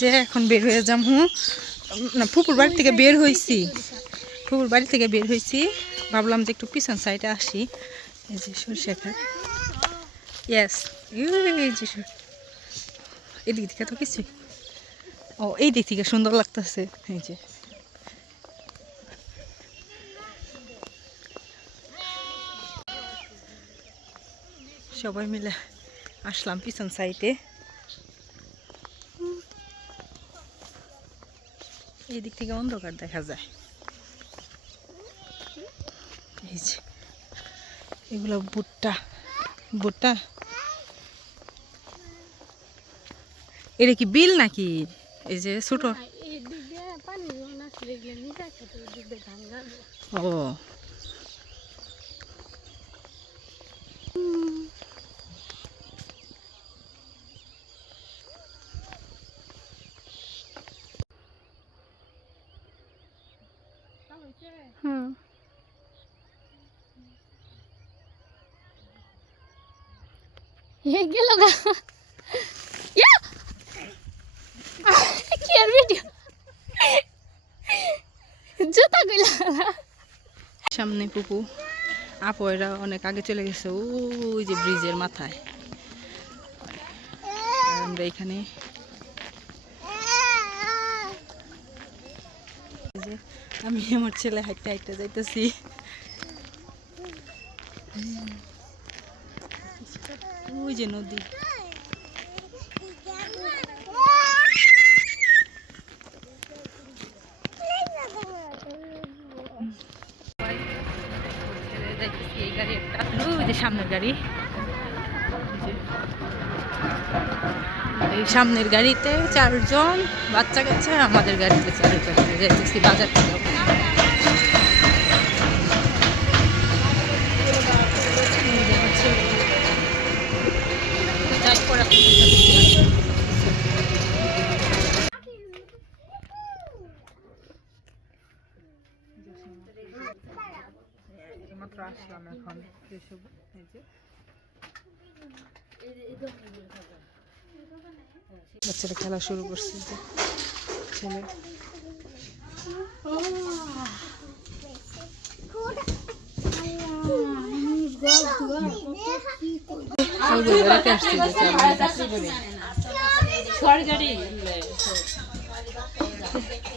যে এখন বের হয়ে যাম না, ফুপুর বাড়ি থেকে বের হয়েছি। ভাবলাম যে একটু পিছন সাইডে আসি। এই যে সরষে খাট, ইয়েস, এই যে এদিক থেকে তো কিছু, ও এই দিক থেকে সুন্দর লাগতেছে। এই যে সবাই মিলে আসলাম পিছন সাইডে। এই দিক থেকে অন্ধকার দেখা যায়। এই যে এগুলো ভুট্টা, এটা কি বিল নাকি? এই যে ছোট, ও হুম, গেল গা কি আর ভিডিও জুতা গইলা। সামনে পুপু আপু এরা অনেক আগে চলে গেছে, ওই যে ব্রিজের মাথায়। আমরা এখানে আমি আমার ছেলে হাঁটতে হাঁটতে যাইতেছি। ওই যে নদী, ওই যে সামনের গাড়ি, এই সামনের গাড়িতে 4 জন বাচ্চা কাচ্চা, আমাদের গাড়িতে 4 জন যাইতেছি বাজার থেকে। মাত্র আসলাম এখন, বাচ্চারা খেলা শুরু করছে। ছেলে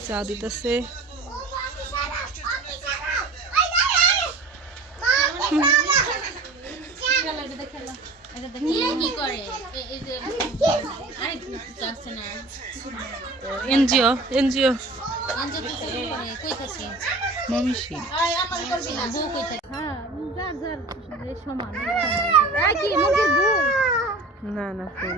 চা দিতেছে। এনজিও মমিষি না না ফুল